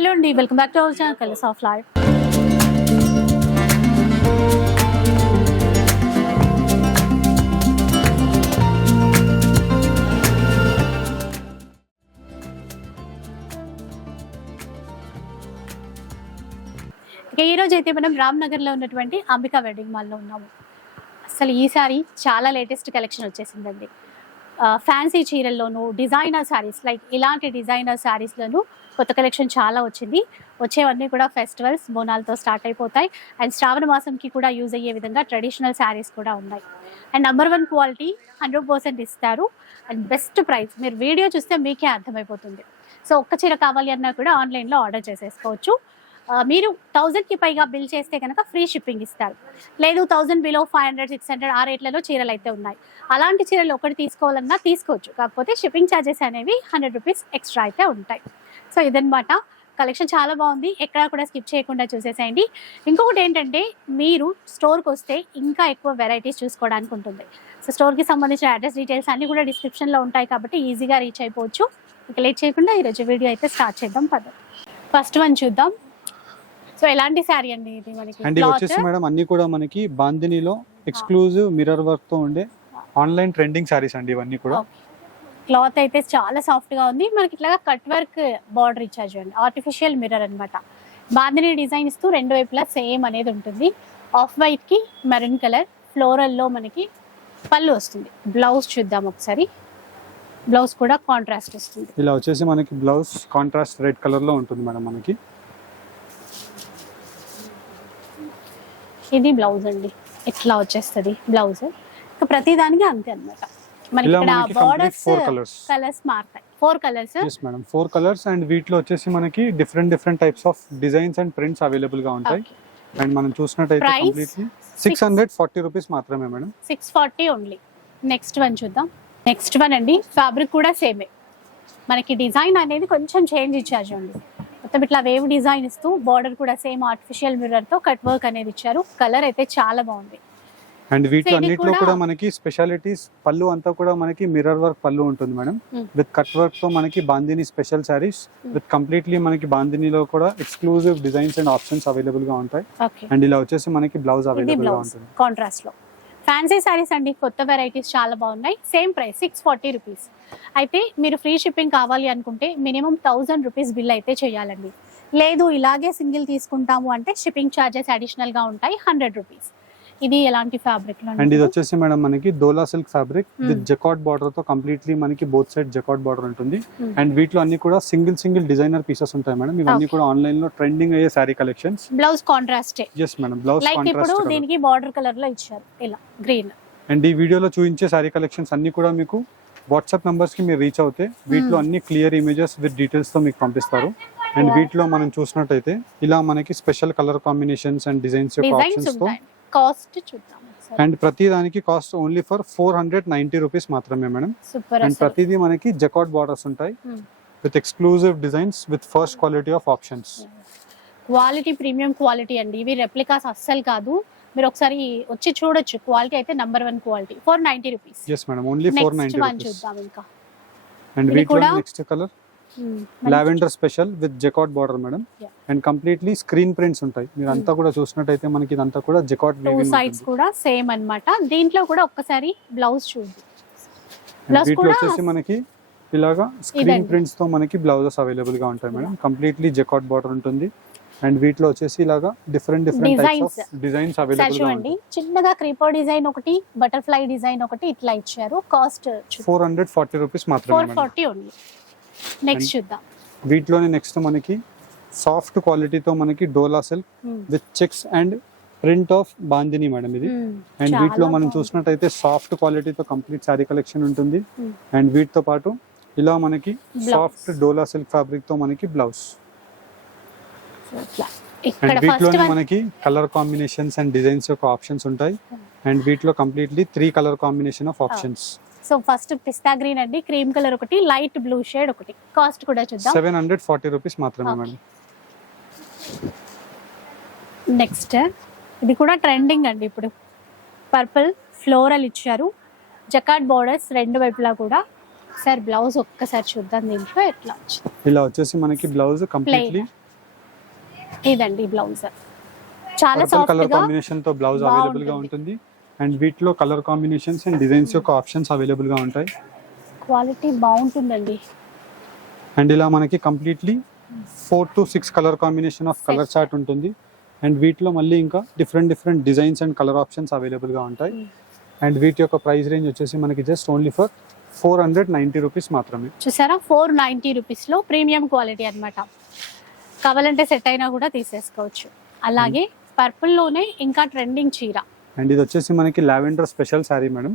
Hello అండి, welcome back to our channel colours of life. ఈ రోజు అయితే మనం రామ్నగర్లో ఉన్నటువంటి అంబికా వెడ్డింగ్ మాల్లో ఉన్నాము. అసలు ఈసారి చాలా లేటెస్ట్ కలెక్షన్ వచ్చేసిందండి. ఫ్యాన్సీ చీరల్లోనూ డిజైనర్ శారీస్, లైక్ ఇలాంటి డిజైనర్ శారీస్లోనూ కొత్త కలెక్షన్ చాలా వచ్చింది. వచ్చేవన్నీ కూడా ఫెస్టివల్స్ బోనాలతో స్టార్ట్ అయిపోతాయి. అండ్ శ్రావణ మాసంకి కూడా యూజ్ అయ్యే విధంగా ట్రెడిషనల్ శారీస్ కూడా ఉన్నాయి. అండ్ నెంబర్ 1 క్వాలిటీ 100% ఇస్తారు. అండ్ బెస్ట్ ప్రైస్, మీరు వీడియో చూస్తే మీకే అర్థమైపోతుంది. సో ఒక్క చీర కావాలి అన్నా కూడా ఆన్లైన్లో ఆర్డర్ చేసేసుకోవచ్చు. మీరు 1000కి పైగా బిల్ చేస్తే కనుక ఫ్రీ షిప్పింగ్ ఇస్తారు. లేదు 1000 బిలో 500, 600 ఆ రేట్లలో చీరలు అయితే ఉన్నాయి. అలాంటి చీరలు ఒకటి తీసుకోవాలన్నా తీసుకోవచ్చు. కాకపోతే షిప్పింగ్ ఛార్జెస్ అనేవి 100 రూపీస్ ఎక్స్ట్రా అయితే ఉంటాయి. సో ఇదనమాట కలెక్షన్, చాలా బాగుంది. ఎక్కడా కూడా స్కిప్ చేయకుండా చూసేసేయండి. ఇంకొకటి ఏంటంటే, మీరు స్టోర్కి వస్తే ఇంకా ఎక్కువ వెరైటీస్ చూసుకోవడానికి ఉంటుంది. సో స్టోర్కి సంబంధించిన అడ్రస్ డీటెయిల్స్ అన్నీ కూడా డిస్క్రిప్షన్లో ఉంటాయి కాబట్టి ఈజీగా రీచ్ అయిపోవచ్చు. ఇంకా లేట్ చేయకుండా ఈరోజు వీడియో అయితే స్టార్ట్ చేద్దాం పద. ఫస్ట్ వన్ చూద్దాం. సో ఎలాంటి శారీ అండి ఇది? మనకి అండ్ వచ్చేసి మేడం అన్ని కూడా మనకి బాందినిలో ఎక్స్క్లూజివ్ మిర్రర్ వర్క్ తో ఉండే ఆన్లైన్ ట్రెండింగ్ శారీస్ అండి ఇవన్నీ కూడా. క్లాత్ అయితే చాలా సాఫ్ట్ గా ఉంది. మనకి ఇట్లా కట్ వర్క్ బార్డర్ ఇచ్చారు చూడండి, ఆర్టిఫిషియల్ మిర్రర్ అన్నమాట. బాందిని డిజైన్ ఇస్తూ రెండు వైపులా సేమ్ అనేది ఉంటుంది. ఆఫ్ వైట్ కి మెరూన్ కలర్ ఫ్లోరల్ లో మనకి పళ్ళు వస్తుంది. బ్లౌజ్ చూద్దాం ఒకసారి. బ్లౌజ్ కూడా కాంట్రాస్ట్ వస్తుంది. ఇలా వచ్చేసి మనకి బ్లౌజ్ కాంట్రాస్ట్ రెడ్ కలర్ లో ఉంటుంది మేడం. మనకి ఇది బ్లౌజ్ అండి, ఇట్లా వచ్చేస్తుంది బ్లౌజ్. ప్రతి దానికి అంతే అన్నమాట. మనకి ఇక్కడ బోర్డర్స్ కలర్స్ మారుతాయి. 4 colours. yes madam, 4 colours. And వీటిలో వచ్చేసి మనకి different types of designs and prints available గా ఉంటాయి. అండ్ మనం చూసినట్టయితే కంప్లీట్లీ 640 రూపీస్ మాత్రమే మేడం. 640 ఓన్లీ. నెక్స్ట్ వన్ చూద్దాం. నెక్స్ట్ వన్ అండి, ఫ్యాబ్రిక్ కూడా సేమే. మనకి డిజైన్ అనేది కొంచెం చేంజ్ ఇచ్చారు చూడండి. మొత్తం ఇట్లా వేవ్ డిజైన్ ఇస్తూ బార్డర్ కూడా సేమ్ ఆర్టిఫిషియల్ మిర్రర్ తో కట్ వర్క్ అనేది ఇచ్చారు. కలర్ అయితే చాలా బాగుంది. అండ్ వీటిలో అన్నిట్లో కూడా మనకి స్పెషాలిటీస్, పళ్ళు అంతా కూడా మనకి మిర్రర్ వర్క్ పళ్ళు ఉంటుంది మేడం. విత్ కట్ వర్క్ తో మనకి bandhani special saris with completely మనకి బాందినిలో కూడా exclusive designs and options available గా ఉంటాయి. అండ్ ఇలా వచ్చేసి మనకి బ్లౌజ్ అవైలబుల్ గా ఉంటుంది కాంట్రాస్ట్ లో. ఫ్యాన్సీ సారీస్ అండి, కొత్త వెరైటీస్ చాలా బాగున్నాయి. Same price 640 rupees. అయితే మీరు ఫ్రీ షిప్పింగ్ కావాలి అనుకుంటే మినిమం 1000 రూపీస్ బిల్ అయితే చేయాలండి. లేదు ఇలాగే సింగిల్ తీసుకుంటాము అంటే షిప్పింగ్ ఛార్జెస్ అడిషనల్ గా ఉంటాయి 100 రూపీస్. ఇది ఎలాంటి ఫ్యాబ్రిక్ లో? అండ్ ఇది వచ్చేసి మేడం మనకి డోలా silk fabric with jacquard border తో కంప్లీట్లీ మనకి బోత్ సైడ్ జకాట్ బార్డర్ ఉంటుంది. అండ్ వీటిలో అన్ని కూడా సింగిల్ డిజైనర్ పీసెస్ ఉంటాయి మేడం. ఇవన్నీ కూడా ఆన్లైన్ లో ట్రెండింగ్ అయ్యే sari collections. Blouse contrast. yes madam, blouse like ఇప్పుడు దీనికి బార్డర్ కలర్ లో ఇచ్చారు ఇలా గ్రీన్. అండ్ ఈ వీడియోలో చూపించే సారీ కలెక్షన్స్ అన్ని కూడా మీకు వాట్సాప్ నంబర్స్ కి మీరు రీచ్ అవుతే వీటిలో అన్ని క్లియర్ ఇమేజెస్ విత్ డీటెయిల్స్ తో మీకు పంపిస్తారు. అండ్ వీటిలో మనం చూసినట్టయితే ఇలా మనకి special colour combinations and designs యొక్క ఆప్షన్స్ తో కాస్ట్ చూద్దాం. అండ్ ప్రతి దానికి కాస్ట్ ఓన్లీ ఫర్ 490 రూపీస్ మాత్రమే మేడం. అండ్ ప్రతిదీ మనకి జకాట్ బార్డర్స్ ఉంటాయి with exclusive designs with first quality of options. Quality premium quality అండి. ఇవి రెప్లికాస్ అస్సలు కాదు. మీరు ఒకసారి వచ్చి చూడొచ్చు. క్వాలిటీ అయితే number 1 quality. 490 rupees. yes madam, only 490 rupees. చూద్దాం ఇంకా. అండ్ వీటిలో next colour lavender special with jacquard border madam. And completely screen prints ఉంటాయి. మీరు అంతా కూడా చూసినట్టయితే మనకి ఇదంతా కూడా జకాట్ వీవింగ్ సైడ్స్ కూడా సేమ్ అన్నమాట. దీంట్లో కూడా ఒక్కసారి బ్లౌజ్ చూడండి. వీటిలో వచ్చేసి మనకి ఇలాగా స్క్రీన్ ప్రింట్స్ తో మనకి బ్లౌజెస్ అవైలబుల్ గా ఉంటాయి మేడం. కంప్లీట్లీ జకాట్ బార్డర్ ఉంటుంది. అండ్ వీటిలో వచ్చేసి ఇలాగా different types of designs available గా ఉంటాయి. చిన్నగా క్రీపర్ డిజైన్ ఒకటి, బటర్ఫ్లై డిజైన్ ఒకటి ఇట్లా ఇచ్చారు. కాస్ట్ 440 రూపీస్ మాత్రమే. 440 ఓన్లీ. నెక్స్ట్ చూద్దాం. వీటిలోనే నెక్స్ట్ మనకి సాఫ్ట్ క్వాలిటీతో మనకి డోలా silk with checks and print of bandhani madam ఇది. అండ్ వీటిలో మనం చూసినట్టయితే సాఫ్ట్ క్వాలిటీతో కంప్లీట్ శారీ కలెక్షన్ ఉంటుంది. అండ్ వీటితో పాటు ఇలా మనకి సాఫ్ట్ డోలా సిల్క్ ఫ్యాబ్రిక్ తో మనకి బ్లౌజ్. అండ్ వీటిలోనే మనకి కలర్ కాంబినేషన్స్ అండ్ డిజైన్స్ యొక్క ఆప్షన్స్ ఉంటాయి. అండ్ వీటిలో completely 3 colour combination of options. So first pista green అండి, క్రీమ్ కలర్ ఒకటి, లైట్ బ్లూ షేడ్ ఒకటి. కాస్ట్ కూడా చూద్దాం. 740 రూపీస్ మాత్రమే మేడం. నెక్స్ట్ ఇది కూడా ట్రెండింగ్ అండి. ఇప్పుడు పర్పుల్ ఫ్లోరల్ ఇచ్చారు. జకాట్ బోర్డర్స్ రెండు వైపులా కూడా. సార్ బ్లౌజ్ ఒక్కసారి చూద్దాం. దీంట్లో ఎట్లా వచ్చింది? ఇలా వచ్చేసి మనకి బ్లౌజ్ కంప్లీట్లీ ఇదండి బ్లౌజ్, చాలా పర్పుల్ సాఫ్ట్ కలర్ గా కాంబినేషన్ తో బ్లౌజ్ అవైలబుల్ గా ఉంటుంది. అండ్ వీటిలో కలర్ కాంబినేషన్స్ అండ్ డిజైన్స్ యొక్క ఆప్షన్స్ అవైలబుల్ గా ఉంటాయి. క్వాలిటీ బాగుంటుందండి. అండ్ ఇలా మనకి completely 4 to 6 colour combination of colour chart ఉంటుంది. అండ్ వీటిలో మళ్ళీ ఇంకా different designs and colour options available గా ఉంటాయి. అండ్ వీటి యొక్క ప్రైస్ రేంజ్ వచ్చేసి మనకి జస్ట్ ఓన్లీ ఫర్ 490 రూపీస్ మాత్రమే. చూసారా, 490 రూపీస్ లో ప్రీమియం క్వాలిటీ అన్నమాట. కావాలంటే సెట్ అయినా కూడా తీసేసుకోవచ్చు. అలాగే పర్పుల్ లోనే ఇంకా ట్రెండింగ్ చీర. అండ్ ఇది వచ్చేసి మనకి lavender special sari madam.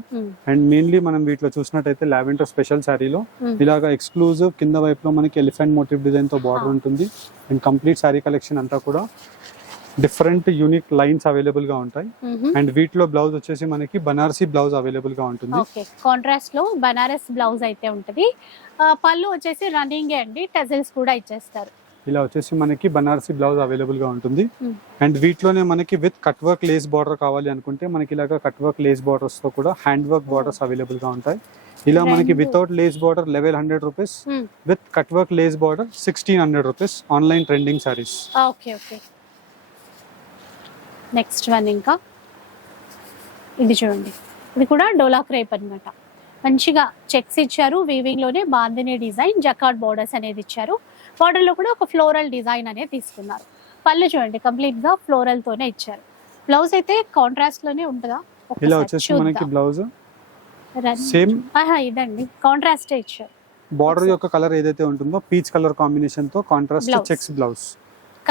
And mainly మనం వీటిలో చూసినట్టయితే లావెండర్ స్పెషల్ శారీలో ఇలాగా ఎక్స్క్లూజివ్ కింద వైపులో మనకి ఎలిఫెంట్ మోటివ్ డిజైన్ తో బార్డర్ ఉంటుంది. అండ్ కంప్లీట్ శారీ కలెక్షన్ అంతా కూడా డిఫరెంట్ యూనిక్ లైన్స్ అవైలబుల్ గా ఉంటాయి. అండ్ వీటిలో బ్లౌజ్ వచ్చేసి మనకి బనారసి బ్లౌజ్ అవైలబుల్ గా ఉంటుంది. కాంట్రాస్ట్ లో బనారస్ బ్లౌజ్ అయితే ఉంటది. పళ్ళు వచ్చేసి రన్నింగ్ అండి, టెజల్స్ కూడా ఇచ్చేస్తారు. ఇలా వచ్చేసి మనకి బనారసి బ్లౌజ్ అవైలబుల్ గా ఉంటుంది. అండ్ వీటిలోనే మనకి with cut work lace border కావాలి అనుకుంటే మనకి ఇలాగా కట్ వర్క్ లేస్ బార్డర్స్ తో కూడా హ్యాండ్ వర్క్ బార్డర్స్ అవైలబుల్ గా ఉంటాయి. ఇలా మనకి without lace border 1100 rupees, with cut work lace border 1600 rupees. Online trending saris. Okay okay. Next one ఇంకా ఇది చూడండి, ఇది కూడా డోలా క్రేప్ అన్నమాట. మంచిగా చెక్స్ ఇచ్చారు, వీవింగ్ లోనే బాందిని డిజైన్, జకార్డ్ బోర్డర్స్ అనేది ఇచ్చారు. బార్డర్ లో కూడా ఒక ఫ్లోరల్ డిజైన్ అనేది తీసుకున్నారు. పళ్ళు చూడండి కంప్లీట్ గా ఫ్లోరల్ తోనే ఇచ్చారు. బ్లౌజ్ అయితే కాంట్రాస్ట్ లోనే ఉంటుందా? ఇలా వచ్చేసి మనకి బ్లౌజ్ సేమ్ ఇదండి కాంట్రాస్ట్ ఇచ్చారు. బార్డర్ యొక్క కలర్ ఏదైతే ఉంటుందో పీచ్ కలర్ కాంబినేషన్ తో కాంట్రాస్ట్ చెక్స్ బ్లౌజ్.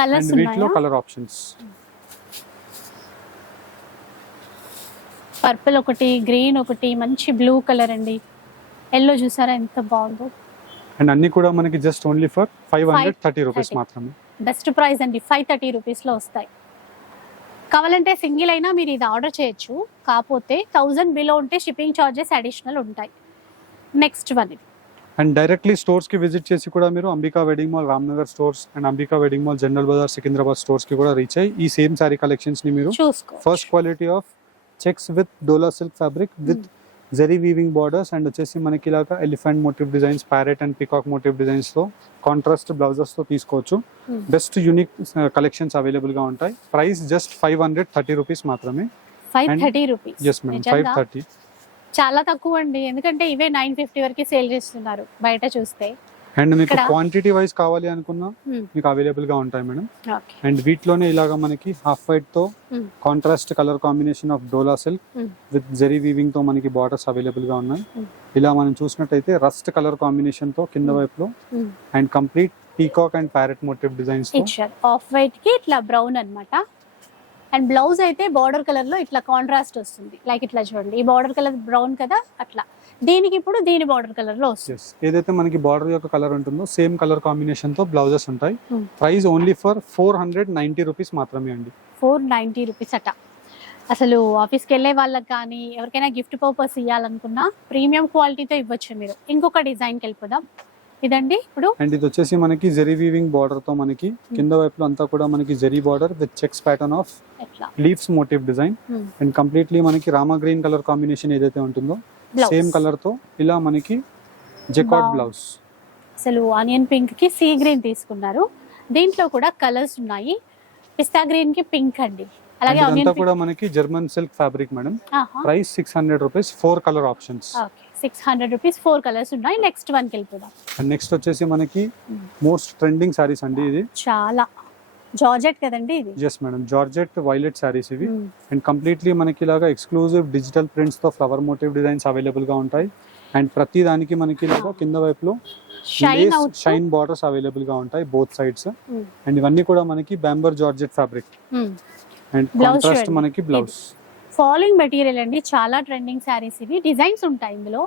కలర్స్ వీటిలో కలర్ ఆప్షన్స్ పర్పుల్ ఒకటి, గ్రీన్ ఒకటి, మంచి బ్లూ కలర్ అండి, ఎల్లో చూసారా ఎంత బాగుందో. అండ్ అన్ని కూడా మనకి జస్ట్ ఓన్లీ ఫర్ 530 రూపీస్ మాత్రమే. బెస్ట్ ప్రైస్ అండి, 530 రూపీస్ లో వస్తాయి. కావాలంటే సింగిల్ అయినా మీరు ఇది ఆర్డర్ చేయొచ్చు, కాకపోతే 1000 బిలో ఉంటే షిప్పింగ్ చార్జెస్ అడిషనల్ ఉంటాయి. నెక్స్ట్ వన్ ఇది. అండ్ డైరెక్ట్లీ స్టోర్స్ కి విజిట్ చేసి కూడా మీరు Ambika wedding mall Ramnagar stores and Ambika wedding mall general Bazaar Secunderabad stores కి కూడా రీచ్ అయ్యి ఈ సేమ్ సారీ కలెక్షన్స్ ని మీరు చూసుకో. First quality of checks with dola silk fabric with zari weaving borders and వచ్చేసి మనకి ఇలాగా elephant motive designs, parrot and peacock motif designs తో కాంట్రాస్ట్ బ్లౌజెస్ తో తీసుకోవచ్చు. బెస్ట్ యూనిక్ కలెక్షన్స్ అవైలబుల్ గా ఉంటాయి. ప్రైస్ జస్ట్ 530 రూపీస్ మాత్రమే. 530 రూపీస్. yes madam, 530. చాలా తక్కువ అండి, ఎందుకంటే ఇవే 950 వరకు సేల్ చేస్తున్నారు బయట చూస్తే. అండ్ మీకు క్వాంటిటీ వైజ్ కావాలి అనుకున్నా మీకు అవైలబుల్ గా ఉంటాయి మేడం. అండ్ వీటిలోనే ఇలాగా మనకి హాఫ్ వైట్ తో contrast colour combination of dola silk with zari weaving తో మనకి బార్డర్స్ అవైలబుల్ గా ఉన్నాయి. ఇలా మనం చూసినట్టయితే రస్ట్ కలర్ కాంబినేషన్ తో కింద వైపులో and complete peacock and parrot motif designs ఇచ్చారు. ఆఫ్ వైట్ కి ఇట్లా బ్రౌన్ అన్నమాట. అండ్ బ్లౌజ్ అయితే బార్డర్ కలర్ లో ఇట్లా కాంట్రాస్ట్ వస్తుంది. లైక్ ఇట్లా చూడండి, ఈ బార్డర్ కలర్ బ్రౌన్ కదా, అట్లా దీనికి ఇప్పుడు దీని బార్డర్ కలర్ లో వస్తుంది. ఏదైతే మనకి బార్డర్ యొక్క కలర్ ఉంటుందో సేమ్ కలర్ కాంబినేషన్ తో బ్లౌజెస్ ఉంటాయి. ప్రైస్ ఓన్లీ ఫర్ 490 రూపీస్ మాత్రమే అండి. 490 రూపీస్ అట. అసలు ఆఫీస్కి వెళ్ళే వాళ్ళకి కానీ ఎవరికైనా గిఫ్ట్ పర్పస్ ఇవ్వాలనుకున్నా ప్రీమియం క్వాలిటీతో ఇవ్వచ్చు మీరు. ఇంకొక డిజైన్కి వెళ్ళిపోదాం. ఇదండి ఇప్పుడు. అండ్ ఇది వచ్చేసి మనకి జరీ వీవింగ్ బార్డర్ తో మనకి కింద వైపులో అంతా కూడా మనకి zari border with checks pattern of leaves motif design and completely మనకి రామా గ్రీన్ కలర్ కాంబినేషన్ ఏదైతే ఉంటుందో సేమ్ కలర్ తో ఇలా మనకి జకార్డ్ బ్లౌజ్. అసలు ఆనియన్ పింక్ కి సీ గ్రీన్ తీసుకున్నారు. దీంట్లో కూడా కలర్స్ ఉన్నాయి. పిస్తా గ్రీన్ కి పింక్ అండి. అలాగే ఆనియన్ పింక్ కూడా మనకి German silk fabric madam. Price 600 rupees, 4 colour options. Okay, 600 rupees, 4 colours ఉన్నాయి. నెక్స్ట్ వన్ కి వెళ్ళిపోదాం. అండ్ నెక్స్ట్ వచ్చేసి మనకి మోస్ట్ ట్రెండింగ్ సారీస్ అండి. ఇది చాలా జార్జెట్ కదండి ఇది. yes madam, georgette violet saris ఇవి. అండ్ కంప్లీట్లీ మనకి ఇలాగా ఎక్స్క్లూజివ్ డిజిటల్ ప్రింట్స్ తో ఫ్లవర్ మోటివ్ డిజైన్స్ అవైలబుల్ గా ఉంటాయి. అండ్ ప్రతి దానికి మనకి ఇలాగా కింద వైపులో షైన్ బార్డర్స్ అవైలబుల్ గా ఉంటాయి బోత్ సైడ్స్. అండ్ ఇవన్నీ కూడా మనకి bomber georgette fabric and contrast మనకి బ్లౌజ్. ఫాలింగ్ మెటీరియల్ అండి, చాలా ట్రెండింగ్ సారీస్ ఇవి. డిజైన్స్ ఉంటాయి ఇందులో.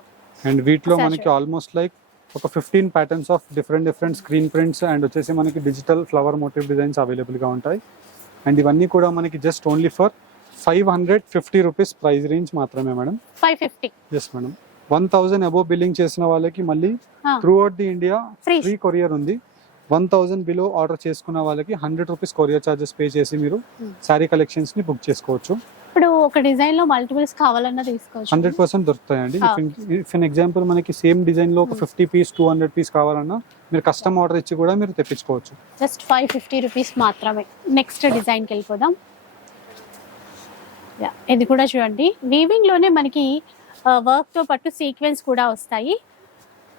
అండ్ వీటిలో మనకి ఆల్మోస్ట్ లైక్ ఒక 15 patterns of different screen prints and వచ్చేసి మనకి digital flower motif designs available గా ఉంటాయి. అండ్ ఇవన్నీ కూడా మనకి just only for 550 rupees price range మాత్రమే madam. 550. Yes madam. 1000 above billing చేసిన వాళ్ళకి మళ్ళీ throughout the India free courier ఉంది. 1000 బిలో ఆర్డర్ చేసుకున్న వాళ్ళకి 100 రూపీస్ కొరియర్ చార్జెస్ పే చేసి మీరు శారీ కలెక్షన్స్ ని బుక్ చేసుకోవచ్చు. ఇప్పుడు ఒక డిజైన్ లో మల్టిపుల్స్ కావాలన్నా తీసుకోవచ్చు. 100% దొరుకుతాయండి. ఇఫ్ ఎన్ ఎగ్జాంపుల్ మనకి సేమ్ డిజైన్ లో ఒక 50 పీస్ 200 పీస్ కావాలన్నా మీరు కస్టమ్ ఆర్డర్ ఇచ్చి కూడా మీరు తెప్పించుకోవచ్చు. జస్ట్ 550 రూపీస్ మాత్రమే. నెక్స్ట్ డిజైన్కి వెళ్ళిపోదాం. ఇది కూడా చూడండి, వీవింగ్ లోనే మనకి వర్క్ తో పాటు సీక్వెన్స్ కూడా వస్తాయి.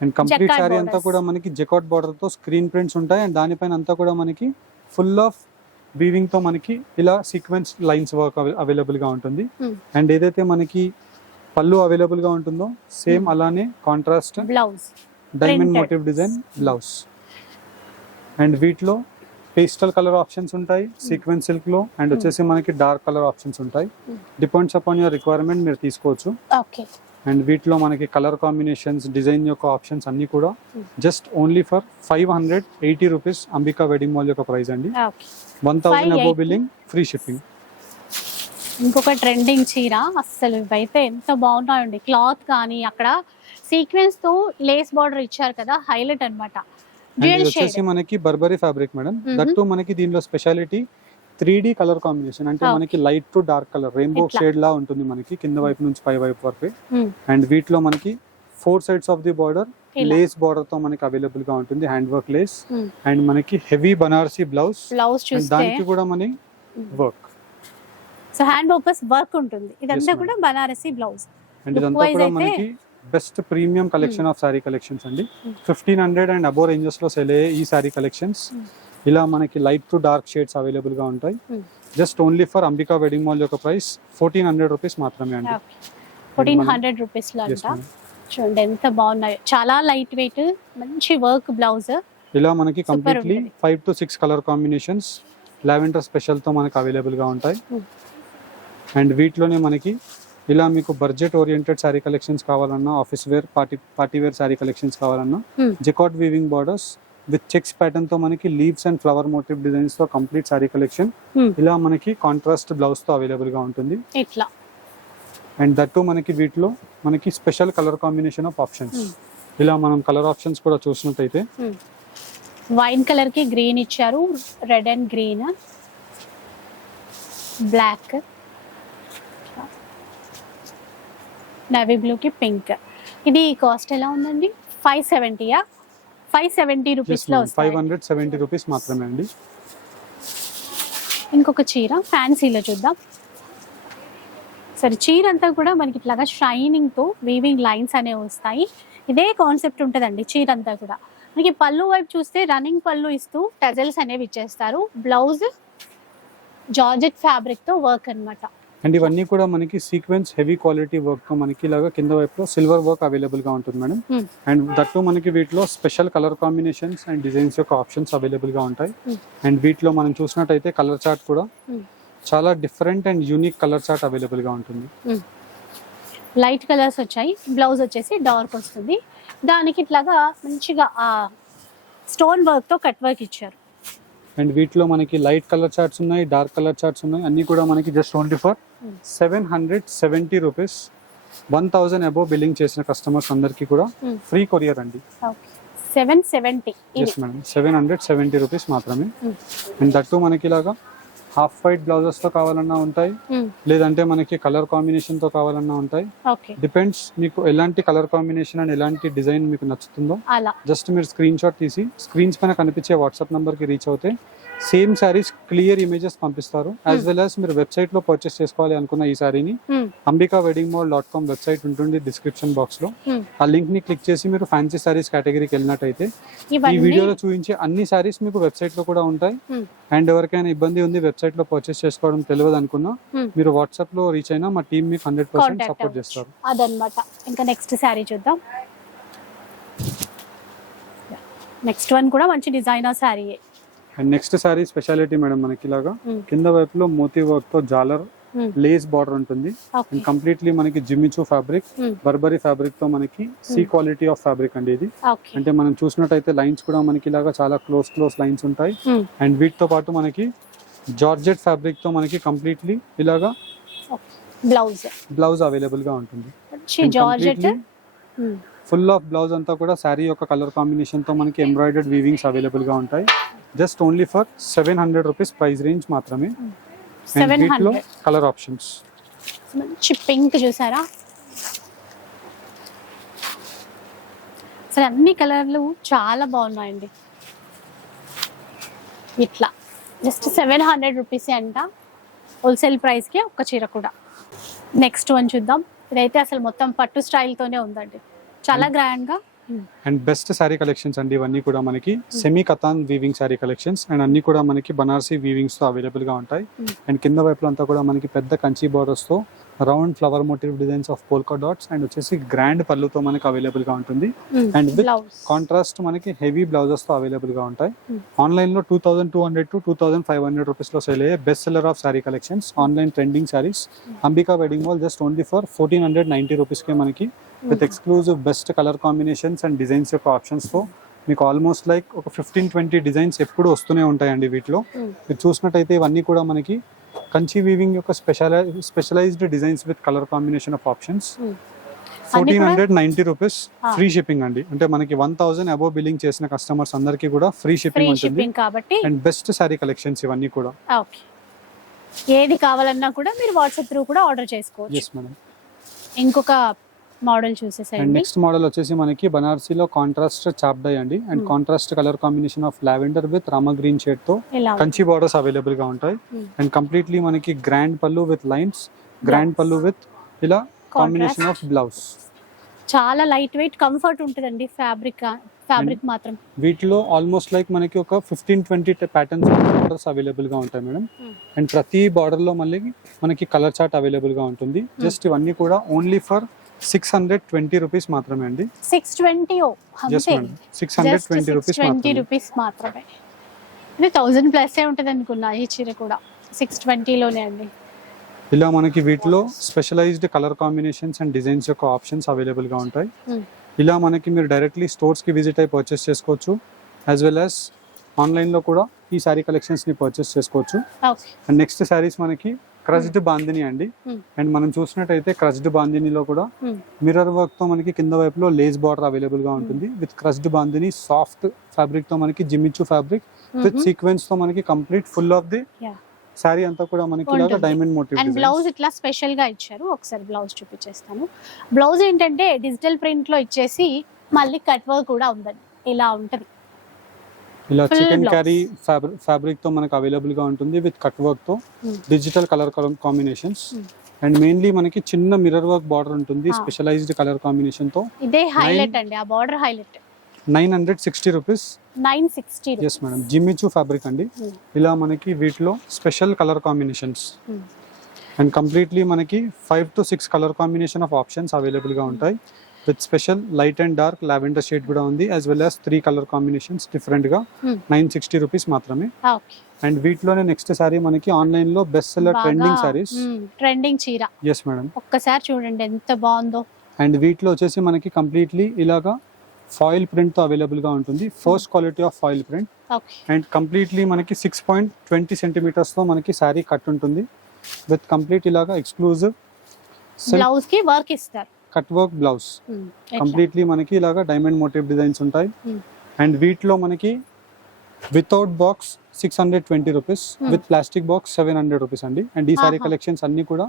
అండ్ కంప్లీట్ సారీ అంతా కూడా మనకి జెకాట్ బార్డర్ తో స్క్రీన్ ప్రింట్స్ ఉంటాయి. అండ్ దానిపైన అంతా కూడా మనకి ఫుల్ ఆఫ్ వీవింగ్ తో మనకి ఇలా సీక్వెన్స్ లైన్స్ వర్క్ అవైలబుల్ గా ఉంటుంది. అండ్ ఏదైతే మనకి పళ్ళు అవైలబుల్ గా ఉంటుందో సేమ్ అలానే contrast blouse, diamond motif design blouse. And వీటిలో పేస్టల్ కలర్ ఆప్షన్స్ ఉంటాయి సీక్వెన్స్ సిల్క్ లో. అండ్ వచ్చేసి మనకి డార్క్ కలర్ ఆప్షన్స్ ఉంటాయి. డిపెండ్స్ అపాన్ యువర్ రిక్వైర్మెంట్ మీరు తీసుకోవచ్చు. ఓకే. అండ్ వీటిలో మనకి కలర్ కాంబినేషన్స్ డిజైన్ యొక్క ఆప్షన్స్ అన్ని కూడా just only for 580 rupees Ambika wedding mall యొక్క ప్రైస్ అండి. 1000 అబోవ్ బిల్లింగ్, ఫ్రీ షిప్పింగ్. ఇంకొక ట్రెండింగ్ చీర, అస్సలు ఇవైతే ఎంత బాగున్నాయండి. క్లాత్ కానీ అక్కడ సీక్వెన్స్ తో లేస్ బార్డర్ ఇచ్చారు కదా, హైలైట్ అన్నమాట. వచ్చేసి మనకి బర్బరీ ఫ్యాబ్రిక్ మేడం. దట్టు మనకి దీనిలో స్పెషాలిటీ 3D కలర్ కాంబినేషన్. అంటే మనకి light to dark colour rainbow shade లా ఉంటుంది మనకి కింద వైపు నుంచి పై వైపు వరకు. అండ్ వీటిలో మనకి 4 sides of the border lace border తో మనకి అవైలబుల్ గా ఉంటుంది, హ్యాండ్ వర్క్ లేస్. అండ్ మనకి హెవీ బనారసి బ్లౌజ్, దానికి కూడా మనకి వర్క్. సో హ్యాండ్ వర్క్ ఉంటుంది. ఇదంతా కూడా బనారసి బ్లౌజ్. అండ్ ఇదంతా కూడా మనకి best premium collection of sorry collections అండి. 1500 అండ్ అబోవ్ రేంజెస్ లో సెల్ అయ్యే ఈ సారీ కలెక్షన్స్ ఇలా మనకి light to dark shades available గా ఉంటాయి. Just only for Ambika wedding mall యొక్క ప్రైస్ 1400 రూపీస్ మాత్రమే అండి. 1400 రూపీస్ లో అంట. చూడండి ఎంత బాగున్నాయో, చాలా లైట్ వెయిట్, మంచి వర్క్ బ్లౌజ్. ఇలా మనకి completely 5 to 6 colour combinations lavender special తో మనకి అవైలబుల్ గా ఉంటాయి. అండ్ వీటిలోనే మనకి ఇలా మీకు బడ్జెట్ ఓరియంటెడ్ సారీ కలెక్షన్స్ కావాలన్నా, office wear party wear sari collections కావాలన్నా jacquard weaving borders with checks pattern తో మనకి leaves and flower motif designs తో కంప్లీట్ సారీ కలెక్షన్ ఇలా మనకి కాంట్రాస్ట్ బ్లౌజ్ తో అవైలబుల్ గా ఉంటుంది. ఇట్లా. అండ్ దట్టు మనకి వీటిలో మనకి special colour combination of options. ఇలా మనం కలర్ ఆప్షన్స్ కూడా చూసినట్టయితే వైన్ కలర్ కి గ్రీన్ ఇచ్చారు, red and green, black, navy blue కి పింక్. ఇది కాస్ట్ ఎలా ఉందండి? 570యా? 570 రూపీస్ లో వస్తాయి. 570 రూపీస్ మాత్రమే అండి. ఇంకొక చీర ఫ్యాన్సీలో చూద్దాం. సరే, చీర అంతా కూడా మనకి ఇట్లాగా షైనింగ్ తో వీవింగ్ లైన్స్ అనేవి వస్తాయి. ఇదే కాన్సెప్ట్ ఉంటుందండి చీర అంతా కూడా. మనకి పళ్ళు వైపు చూస్తే రన్నింగ్ పళ్ళు ఇస్తూ టజల్స్ అనేవి ఇచ్చేస్తారు. బ్లౌజ్ జార్జెట్ ఫ్యాబ్రిక్ తో వర్క్ అన్నమాట. అండ్ ఇవన్నీ కూడా మనకి సీక్వెన్స్ హెవీ క్వాలిటీ వర్క్ తో మనకి ఇలాగా కింద వైపులో సిల్వర్ వర్క్ అవైలబుల్ గా ఉంటుంది మేడం. అండ్ దట్టు మనకి వీటిలో special colour combinations and designs యొక్క ఆప్షన్స్ అవైలబుల్ గా ఉంటాయి. అండ్ వీటిలో మనం చూసినట్టయితే కలర్ చార్ట్ కూడా చాలా different and unique colour chart available గా ఉంటుంది. లైట్ కలర్స్ వచ్చాయి, బ్లౌజ్ వచ్చేసి డార్క్ వస్తుంది. దానికి ఇట్లాగా మంచిగా స్టోన్ వర్క్ తో కట్ వర్క్ ఇచ్చారు. అండ్ వీటిలో మనకి లైట్ కలర్ చార్ట్స్ ఉన్నాయి, డార్క్ కలర్ చార్ట్స్ ఉన్నాయి. అన్ని కూడా మనకి just only for 770 rupees. 1000 above billing చేసిన కస్టమర్స్ అందరికి కూడా ఫ్రీ కొరియర్ అండి. 770. ఎస్ మేడం, 770 రూపీస్ మాత్రమే. అండ్ దట్టు మనకి ఇలాగా హాఫ్ వైట్ బ్లౌజెస్ తో కావాలన్నా ఉంటాయి, లేదంటే మనకి కలర్ కాంబినేషన్ తో కావాలన్నా ఉంటాయి. డిపెండ్స్ మీకు ఎలాంటి కలర్ కాంబినేషన్ అండ్ ఎలాంటి డిజైన్ మీకు నచ్చుతుందో జస్ట్ మీరు స్క్రీన్ షాట్ తీసి స్క్రీన్స్ పైన కనిపించే వాట్సాప్ నంబర్ కి రీచ్ అవుతే సేమ్ సారీస్ క్లియర్ ఇమేజెస్ పంపిస్తారు. యాజ్ వెల్ యాజ్ మీరు వెబ్సైట్ లో పర్చేస్ చేసుకోవాలి అనుకున్న ఈ సారీని ambikaweddingmall.com వెబ్సైట్ ఉంటుంది డిస్క్రిప్షన్ బాక్స్ లో. ఆ లింక్ ని క్లిక్ చేసి మీరు ఫ్యాన్సీ సారీస్ కేటగిరీకి వెళ్ళినట్టయితే ఈ వీడియోలో చూపించే అన్ని సారీస్ మీకు వెబ్సైట్ లో కూడా ఉంటాయి. అండ్ ఎవరికైనా ఇబ్బంది ఉంది వెబ్సైట్ లో పర్చేస్ చేసుకోవడం తెలియదు అనుకున్నా మీరు వాట్సాప్ లో రీచ్ అయినా మా టీమ్ మీకు 100% సపోర్ట్ చేస్తారు. అదనమాట. ఇంకా నెక్స్ట్ సారీ చూద్దాం. నెక్స్ట్ వన్ కూడా మంచి designer sorry. And next sorry speciality madam మనకి ఇలాగా కింద వైపులో మోతీ వర్క్ తో జాలర్ లేస్ బార్డర్ ఉంటుంది. అండ్ కంప్లీట్లీ మనకి జిమ్మిచూ ఫ్యాబ్రిక్, బర్బరీ ఫ్యాబ్రిక్ తో మనకి సి క్వాలిటీ ఆఫ్ ఫ్యాబ్రిక్ అండి ఇది. అంటే మనం చూసినట్టయితే లైన్స్ కూడా మనకి ఇలాగా చాలా క్లోజ్ లైన్స్ ఉంటాయి. అండ్ వీటితో పాటు మనకి జార్జెట్ ఫ్యాబ్రిక్ తో మనకి కంప్లీట్లీ ఇలాగా బ్లౌజ్ అవైలబుల్ గా ఉంటుంది. ఫుల్ ఆఫ్ బ్లౌజ్ అంతా కూడా శారీ యొక్క కలర్ కాంబినేషన్ తో మనకి ఎంబ్రాయిడర్డ్ వీవింగ్స్ అవైలబుల్ గా ఉంటాయి. Just only for 700 rupees price range మాత్రమే. వీటిలో కలర్ ఆప్షన్స్ మంచి పింక్ చూసారా, అసలు అన్ని కలర్లు చాలా బాగున్నాయండి. ఇట్లా జస్ట్ 700 రూపీస్ అంట హోల్సేల్ ప్రైస్కి ఒక్క చీర కూడా. నెక్స్ట్ వన్ చూద్దాం. ఇదైతే అసలు మొత్తం పట్టు స్టైల్తోనే ఉందండి, చాలా గ్రాండ్గా. అండ్ బెస్ట్ శారీ కలెక్షన్స్ అండి ఇవన్నీ కూడా మనకి semi katan weaving sari collections. And అన్ని కూడా మనకి బనారసి వీవింగ్స్ తో అవైలబుల్ గా ఉంటాయి. అండ్ కింద వైపులో అంతా కూడా మనకి పెద్ద కంచి బోర్డర్స్ తో round flower motif designs of polka dots and వచ్చేసి గ్రాండ్ పళ్ళుతో మనకి అవైలబుల్ గా ఉంటుంది. అండ్ విత్ కాంట్రాస్ట్ మనకి హెవీ బ్లౌజెస్ తో అవైలబుల్ గా ఉంటాయి. ఆన్లైన్ లో 2200 to 2500 రూపీస్ లో సేల్ అయ్యే best seller of sari collections online trending saris Ambika wedding mall just only for 1490 rupees కే మనకి with exclusive best colour combinations and designs యొక్క ఆప్షన్స్ తో మీకు ఆల్మోస్ట్ లైక్ ఒక 15-20 డిజైన్స్ ఎప్పుడు వస్తూనే ఉంటాయండి వీటిలో. మీరు చూసినట్టయితే ఇవన్నీ కూడా మనకి కంచి వీవింగ్ యొక్క specialized designs with colour combination of options. 1490 rupees free shipping అండి. అంటే మనకి 1000 అబోవ్ బిల్లింగ్ చేసిన కస్టమర్స్ అందరికీ కూడా ఫ్రీ షిప్పింగ్ ఉంటుంది. అండ్ బెస్ట్ శారీ కలెక్షన్స్ ఇవన్నీ కూడా. ఏది కావాలన్నా కూడా మీరు వాట్సాప్ త్రూ కూడా ఆర్డర్ చేసుకోవచ్చు. Yes madam. ఇంకొక మోడల్ చూసేసండి. నెక్స్ట్ మోడల్ వచ్చేసి మనకి బనారసీలో కాంట్రాస్ట్ చాప్ డై అండి. And contrast colour combination of lavender with Rama green shade తో కంచి బార్డర్స్ అవైలబుల్ గా ఉంటాయి. అండ్ కంప్లీట్లీ మనకి గ్రాండ్ పళ్ళు విత్ లైన్స్, గ్రాండ్ పళ్ళు విత్ ఇలా కాంబినేషన్ ఆఫ్ బ్లౌజ్. చాలా లైట్ వెయిట్ కంఫర్ట్ ఉంటుందండి ఫ్యాబ్రిక్ మాత్రం. వీటిలో ఆల్మోస్ట్ లైక్ మనకి ఒక 15-20 ప్యాటర్న్స్ బార్డర్స్ అవైలబుల్ గా ఉంటాయి మేడం. అండ్ ప్రతి బార్డర్ లో మళ్ళీ మనకి కలర్ చార్ట్ అవైలబుల్ గా ఉంటుంది. జస్ట్ ఇవన్నీ కూడా ఓన్లీ ఫర్ 620 రూపీస్ మాత్రమే అండి. 620 620 రూపీస్ మాత్రమే. ఇది 1000 ప్లస్ ఉంటుంది అనుకున్నా ఈ చీర కూడా. 620 లోనే అండి. ఇలా మనకి వీటిలో specialized colour combinations and designs యొక్క ఆప్షన్స్ అవైలబుల్ గా ఉంటాయి. ఇలా మనకి మీరు డైరెక్ట్లీ స్టోర్స్ కి విజిట్ అయి పర్చేస్ చేసుకోవచ్చు, యాజ్ వెల్ యాజ్ ఆన్లైన్ లో కూడా ఈ సారీ కలెక్షన్స్ ని పర్చేస్ చేసుకోవచ్చు. అండ్ నెక్స్ట్ సారీస్ మనకి క్రష్డ్ బాందిని అండి. అండ్ మనం చూసినట్టయితే క్రష్డ్ బాందినిలో కూడా మిర్రర్ వర్క్ తో మనకి కింద వైపులో లేస్ బార్డర్ అవైలబుల్ గా ఉంటుంది. With crushed bandhani soft fabric తో మనకి జిమ్మిచు ఫ్యాబ్రిక్ విత్ సీక్వెన్స్ తో మనకి complete full of the sorry అంతా కూడా మనకి ఇలాగా డైమండ్ మోటివ్. అండ్ బ్లౌజ్ ఇట్లా స్పెషల్ గా ఇచ్చారు. ఒకసారి బ్లౌజ్ చూపించేస్తాను. బ్లౌజ్ ఏంటంటే డిజిటల్ ప్రింట్ లో ఇచ్చేసి మళ్ళీ కట్ వర్క్ కూడా ఉందండి. ఇలా ఉంటది, ఇలా చికెన్ కర్రీ ఫ్యాబ్రిక్ తో మనకు అవైలబుల్ గా ఉంటుంది విత్ కట్ వర్క్ తో digital colour combinations. And mainly మనకి చిన్న మిర్రర్ వర్క్ బార్డర్ ఉంటుంది స్పెషలైజ్డ్ కలర్ కాంబినేషన్ తో. ఇదే హైలైట్ అండి, ఆ border highlight. 960 rupees. 960. Yes madam. Jimmy Choo fabric అండి. ఇలా మనకి వీటిలో special colour combinations and completely మనకి 5 to 6 colour combination of options available గా ఉంటాయి. With special light and dark lavender shade కూడా ఉంది, as well as 3 colour combinations different గా. 960 రూపీస్ మాత్రమే. అండ్ వీటిలోనే నెక్స్ట్ సారీ మనకి ఆన్లైన్ లో best seller trending saris. Trending చీర. Yes madam. ఒక్కసారి చూడండి ఎంత బాగుందో. అండ్ వీటిలో వచ్చేసి మనకి కంప్లీట్లీ ఇలాగా ఫాయిల్ ప్రింట్ తో అవైలబుల్ గా ఉంటుంది. First quality of foil print. And completely మనకి 6.20 సెంటీమీటర్స్ తో మనకి సారీ కట్ ఉంటుంది విత్ కంప్లీట్ ఇలాగా ఎక్స్క్లూజివ్ బ్లౌజ్ కి వర్క్ ఇస్తారు. కట్ వర్క్ బ్లౌజ్ కంప్లీట్లీ మనకి ఇలాగా డైమండ్ మోటివ్ డిజైన్స్ ఉంటాయి. అండ్ వీటిలో మనకి without box 620 rupees, with plastic box 700 rupees అండి. అండ్ ఈ సారీ కలెక్షన్స్ అన్ని కూడా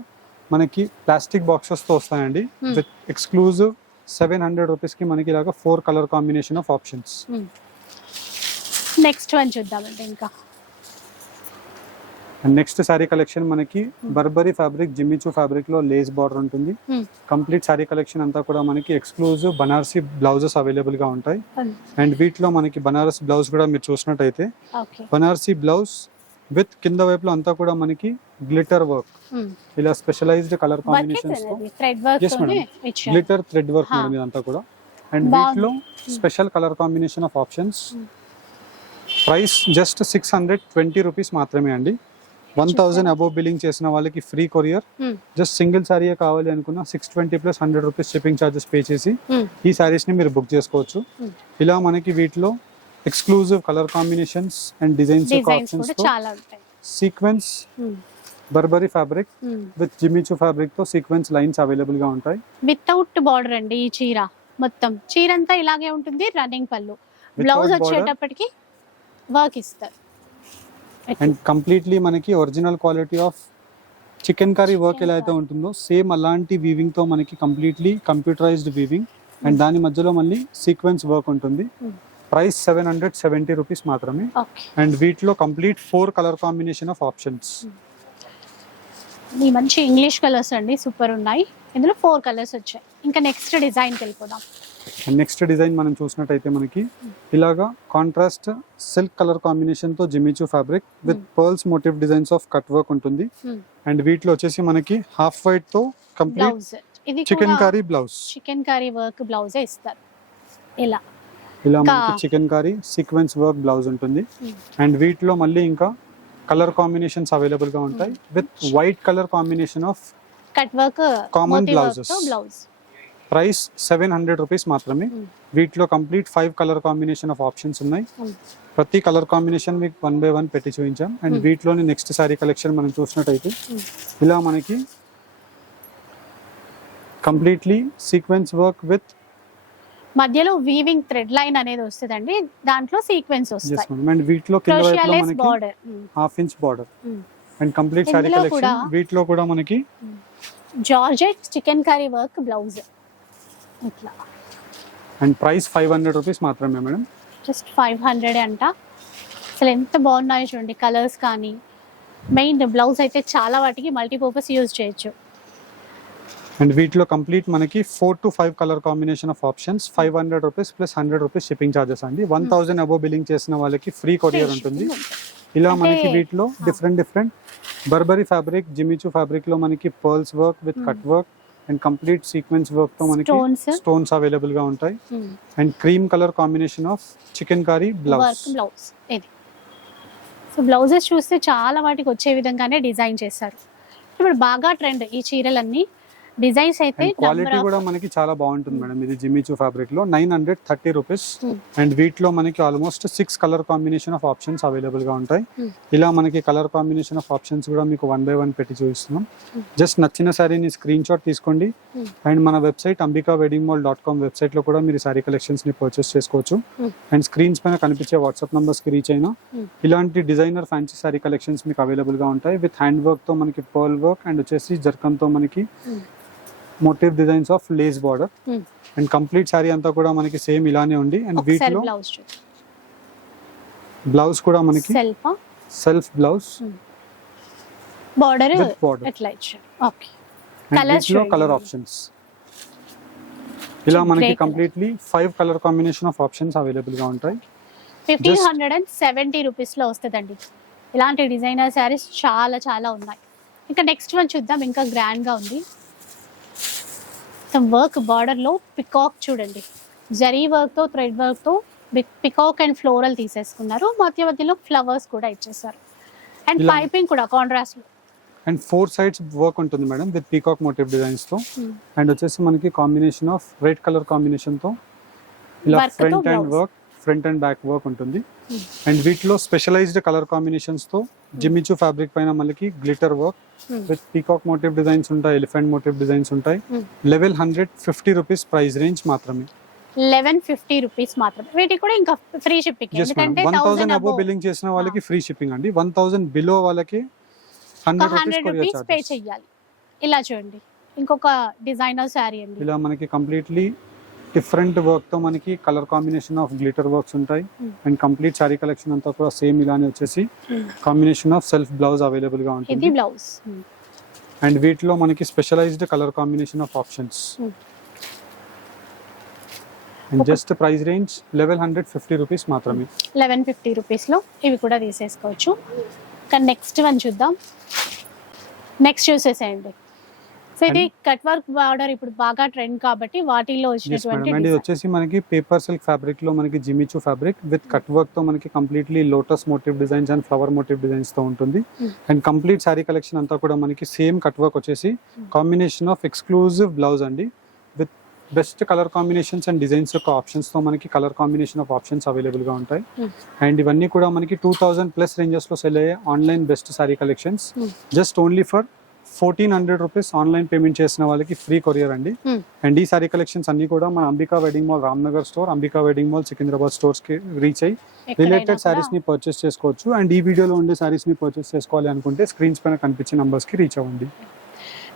మనకి ప్లాస్టిక్ బాక్సెస్ తో వస్తాయండి విత్ ఎక్స్క్లూజివ్ 700 రూపీస్ కి మనకి ఇలాగా 4 colour combination of options. Next one చూద్దామండి. ఇంకా అండ్ నెక్స్ట్ సారీ కలెక్షన్ మనకి బర్బరీ ఫ్యాబ్రిక్ జిమ్మిచు ఫ్యాబ్రిక్ లో లేస్ బార్డర్ ఉంటుంది. కంప్లీట్ సారీ కలెక్షన్ అంతా కూడా మనకి ఎక్స్క్లూజివ్ బనారసి బ్లౌజెస్ అవైలబుల్ గా ఉంటాయి. అండ్ వీటిలో మనకి బనారస్ బ్లౌజ్ కూడా మీరు చూసినట్టయితే బనారసి బ్లౌజ్ విత్ కింద వైపులో అంతా కూడా మనకి గ్లిటర్ వర్క్, ఇలా స్పెషలైజ్డ్ కలర్ కాంబినేషన్స్ తో. yes madam, glitter thread work madam ఇదంతా కూడా. అండ్ వీటిలో special colour combination of options. Price just 620 rupees మాత్రమే అండి. 1000 అబోవ్ బిల్లింగ్ చేసిన వాళ్ళకి free courier. Just single sorry కావాలి అనుకున్నా 620 plus 100 rupees shipping charges pay చేసి ఈ సారీస్ ని మీరు బుక్ చేసుకోవచ్చు. ఇలా మనకి వీటిలో exclusive colour combinations and designs options తో sequence Burberry fabric with Jimmy Choo fabric తో సీక్వెన్స్ లైన్స్ అవైలబుల్ గా ఉంటాయి. వితౌట్ బార్డర్ అండి ఈ చీర. మొత్తం చీర అంతా ఇలాగే ఉంటుంది. రన్నింగ్ పళ్ళు, బ్లౌజ్ వచ్చేటప్పటికి వర్క్ ఇస్తారు. అండ్ కంప్లీట్లీ మనకి original quality of chicken curry work Chicken ఎలా అయితే curry. ఉంటుందో సేమ్ అలాంటి వీవింగ్ తో మనకి కంప్లీట్లీ కంప్యూటరైజ్డ్ వీవింగ్ అండ్ దాని మధ్యలో మళ్ళీ సీక్వెన్స్ వర్క్ ఉంటుంది. ప్రైస్ 770 రూపీస్ మాత్రమే. ఓకే, అండ్ వీటిలో complete 4 colour combination of options. ఈ మంచి ఇంగ్లీష్ కలర్స్ అండి, సూపర్ ఉన్నాయి. ఇందులో 4 కలర్స్ వచ్చాయి. ఇంకా నెక్స్ట్ డిజైన్కి వెళ్ళిపోదాం. అండ్ నెక్స్ట్ డిజైన్ మనం చూసినట్టయితే మనకి ఇలాగా కాంట్రాస్ట్ సిల్క్ కలర్ కాంబినేషన్ తో Jimmy Choo fabric with pearls motif designs of cut work ఉంటుంది. అండ్ వీటిలో వచ్చేసి మనకి హాఫ్ వైట్ తో కంప్లీట్ బ్లౌజ్, ఇది chikankari blouse, chikankari work బ్లౌజే ఇస్తారు. ఇలా మనకి chikankari sequence work blouse ఉంటుంది. అండ్ వీటిలో మళ్ళీ ఇంకా కలర్ కాంబినేషన్స్ అవైలబుల్ గా ఉంటాయి with white colour combination of cut work common blouses. Blouse price 700 rupees మాత్రమే. వీటిలో complete 5 colour combination of options ఉన్నాయి. ప్రతి కలర్ కాంబినేషన్ మీకు 1 by 1 పెట్టి చూపించాం. అండ్ వీటిలోని నెక్స్ట్ సారీ కలెక్షన్ మనం చూసినట్టయితే ఇలా మనకి కంప్లీట్లీ సీక్వెన్స్ వర్క్ విత్ మధ్యలో వీవింగ్ థ్రెడ్ లైన్ అనేది వస్తుందండి, దాంట్లో సీక్వెన్స్ వస్తాయి. అండ్ వీటిలో కింద వైపులో మనకి border, half inch border and complete sorry ఇందులో కలెక్షన్. కూడా వీటిలో కూడా మనకి georgette chicken curry work blouse ఇట్లా. అండ్ ప్రైస్ 500 రూపీస్ మాత్రమే మేడం. జస్ట్ 500 అంట. అసలు ఎంత బాగున్నాయో చూడండి కలర్స్ కానీ. మెయిన్ బ్లౌజ్ అయితే చాలా వాటికి మల్టీపర్పస్ యూజ్ చేయొచ్చు. అండ్ వీటిలో కంప్లీట్ మనకి 4 to 5 colour combination of options. 500 rupees plus 100 rupees shipping charges అండి. 1000 అబోవ్ బిల్లింగ్ చేసిన వాళ్ళకి ఫ్రీ కొరియర్ ఉంటుంది. ఇలా మనకి వీటిలో different Burberry fabric, Jimmy Choo fabric లో మనకి pearls work with cut work and complete sequence work తో మనకి స్టోన్స్ అవైలబుల్ గా ఉంటాయి. And cream colour combination of chicken curry blouse. ఇది సో బ్లౌజెస్ చూస్తే చాలా వాటికి వచ్చే విధంగానే డిజైన్ చేశారు. ఇప్పుడు బాగా ట్రెండ్ ఈ చీరలన్నీ. డిజైన్స్ అయితే క్వాలిటీ కూడా మనకి చాలా బాగుంటుంది మేడం. ఇది జిమిచూ ఫ్యాబ్రిక్ లో 930 రూపీస్. అండ్ వీటిలో మనకి almost 6 colour combination of options available గా ఉంటాయి. ఇలా మనకి కలర్ కాంబినేషన్ ఆఫ్ ఆప్షన్స్ కూడా మీకు 1 by 1 పెట్టి చూపిస్తున్నాం. జస్ట్ నచ్చిన శారీని స్క్రీన్ షాట్ తీసుకోండి. అండ్ మన వెబ్సైట్ ambikaweddingmall.com వెబ్సైట్ లో కూడా మీరు శారీ కలెక్షన్స్ ని పర్చేస్ చేసుకోవచ్చు. అండ్ స్క్రీన్స్ పైన కనిపించే వాట్సాప్ నంబర్స్ కి రీచ్ అయినా ఇలాంటి డిజైనర్ ఫ్యాన్సీ శారీ కలెక్షన్స్ మీకు అవైలబుల్ గా ఉంటాయి విత్ హ్యాండ్ వర్క్ తో మనకి పర్ల్ వర్క్ అండ్ వచ్చేసి జర్కన్ తో మనకి motive designs of lace border. And complete sari అంతా కూడా మనకి సేమ్ ఇలానే ఉంది. అండ్ వీటిలో బ్లౌజ్ కూడా మనకి సెల్ఫ్ బ్లౌజ్ బార్డర్ బార్డర్ ఎట్లా ఇచ్చారు. ఓకే, కలర్ ఆప్షన్స్ ఇలా మనకి completely 5 colour combination of options available గా ఉంటాయి. 1570 రూపీస్ లో వస్తుందండి. ఇలాంటి డిజైనర్ శారీస్ చాలా చాలా ఉన్నాయి. ఇంకా నెక్స్ట్ వన్ చూద్దాం, ఇంకా గ్రాండ్ గా ఉంది. వర్క్ బార్డర్ లో పికాక్ చూడండి, జరీ వర్క్ తో థ్రెడ్ వర్క్ తో పికాక్ అండ్ ఫ్లోరల్ తీసేసుకున్నారు. మధ్యలో ఫ్లవర్స్ కూడా ఇచ్చేసారు. అండ్ పైపింగ్ కూడా కాంట్రాస్ట్ లో. అండ్ 4 sides వర్క్ ఉంటుంది madam with peacock motive designs తో. అండ్ వచ్చేసి మనకి combination of red colour combination తో ఇలా front and work, front and back work ఉంటుంది. అండ్ వీటిలో స్పెషలైజ్డ్ కలర్ కాంబినేషన్స్ తో జిమిచూ ఫ్యాబ్రిక్ పైన మనకి glitter work with peacock motive designs ఉంటాయి, ఎలిఫెంట్ మోటివ్ డిజైన్స్ ఉంటాయి. 1150 రూపీస్ ప్రైస్ రేంజ్ మాత్రమే. 1150 రూపీస్ మాత్రమే. వీటికి కూడా ఇంకా ఫ్రీ షిప్పింగ్. ఎందుకంటే 1000 అబోవ్ బిల్లింగ్ చేసిన వాళ్ళకి ఫ్రీ షిప్పింగ్ అండి. 1000 బిలో వాళ్ళకి 100 రూపీస్ పే చేయాలి. ఇలా చూడండి ఇంకొక డిజైనర్ శారీ అండి. ఇలా మనకి కంప్లీట్లీ డిఫరెంట్ వర్క్ తో మనకి colour combination of glitter works ఉంటాయి. అండ్ కంప్లీట్ సారీ కలెక్షన్ అంతా కూడా సేమ్ ఇలానే వచ్చేసి combination of self blouse available గా ఉంటుంది. ఇది బ్లౌజ్. అండ్ వీటిలో మనకి specialized colour combination of options. And just price range 1150 rupees మాత్రమే. 1150 రూపీస్ లో ఇవి కూడా తీసేసుకోవచ్చు. కానీ నెక్స్ట్ వన్ చూద్దాం. నెక్స్ట్ చూసేసేయండి. సో ఇది కట్ వర్క్ బార్డర్ ఇప్పుడు బాగా ట్రెండ్ కాబట్టి వాటిల్లో వచ్చినటువంటి ఇది వచ్చేసి మనకి పేపర్ సిల్క్ ఫ్యాబ్రిక్ లో మనకి Jimmy Choo fabric with cut work తో మనకి completely lotus motive designs and flower motif designs తో ఉంటుంది. అండ్ కంప్లీట్ సారీ కలెక్షన్ అంతా కూడా మనకి సేమ్ కట్ వర్క్ వచ్చేసి కాంబినేషన్ ఆఫ్ ఎక్స్క్లూజివ్ బ్లౌజ్ అండి with best colour combinations and designs యొక్క ఆప్షన్స్ తో మనకి colour combination of options available గా ఉంటాయి. అండ్ ఇవన్నీ కూడా మనకి 2000+ రేంజెస్ లో సెల్ అయ్యే online best sorry collections just only for 1400 rupees online payment చేసిన వాళ్ళకి ఫ్రీ కొరియర్ అండి. అండ్ ఈ సారీ కలెక్షన్స్ అన్ని కూడా మన Ambika wedding mall Ramnagar store, Ambika wedding mall Secunderabad stores కి రీచ్ అయ్యి రిలేటెడ్ సారీస్ ని పర్చేస్ చేసుకోవచ్చు. అండ్ ఈ వీడియోలో ఉండే సారీస్ ని పర్చేస్ చేసుకోవాలి అనుకుంటే స్క్రీన్స్ పైన కనిపించే నంబర్స్ కి రీచ్ అవ్వండి.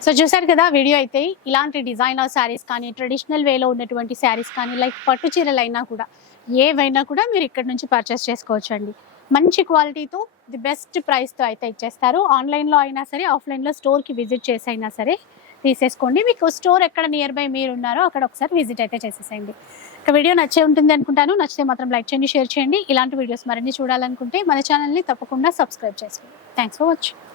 సో చూసారు కదా వీడియో అయితే, ఇలాంటి డిజైనర్ శారీస్ కానీ ట్రెడిషనల్ వేలో ఉన్నటువంటి శారీస్ కానీ లైక్ పట్టు చీరలు అయినా కూడా ఏవైనా కూడా మీరు ఇక్కడ నుంచి పర్చేస్ చేసుకోవచ్చు అండి. మంచి క్వాలిటీతో ది బెస్ట్ ప్రైస్తో అయితే ఇచ్చేస్తారు. ఆన్లైన్లో అయినా సరే, ఆఫ్లైన్లో స్టోర్కి విజిట్ చేసి అయినా సరే తీసేసుకోండి. మీకు స్టోర్ ఎక్కడ నియర్ బై మీరు ఉన్నారో అక్కడ ఒకసారి విజిట్ అయితే చేసేసేయండి. ఇక వీడియో నచ్చే ఉంటుంది అనుకుంటాను. నచ్చితే మాత్రం లైక్ చేయండి, షేర్ చేయండి. ఇలాంటి వీడియోస్ మరిన్ని చూడాలనుకుంటే మన ఛానల్ని తప్పకుండా సబ్స్క్రైబ్ చేసుకోండి. Thanks for watching.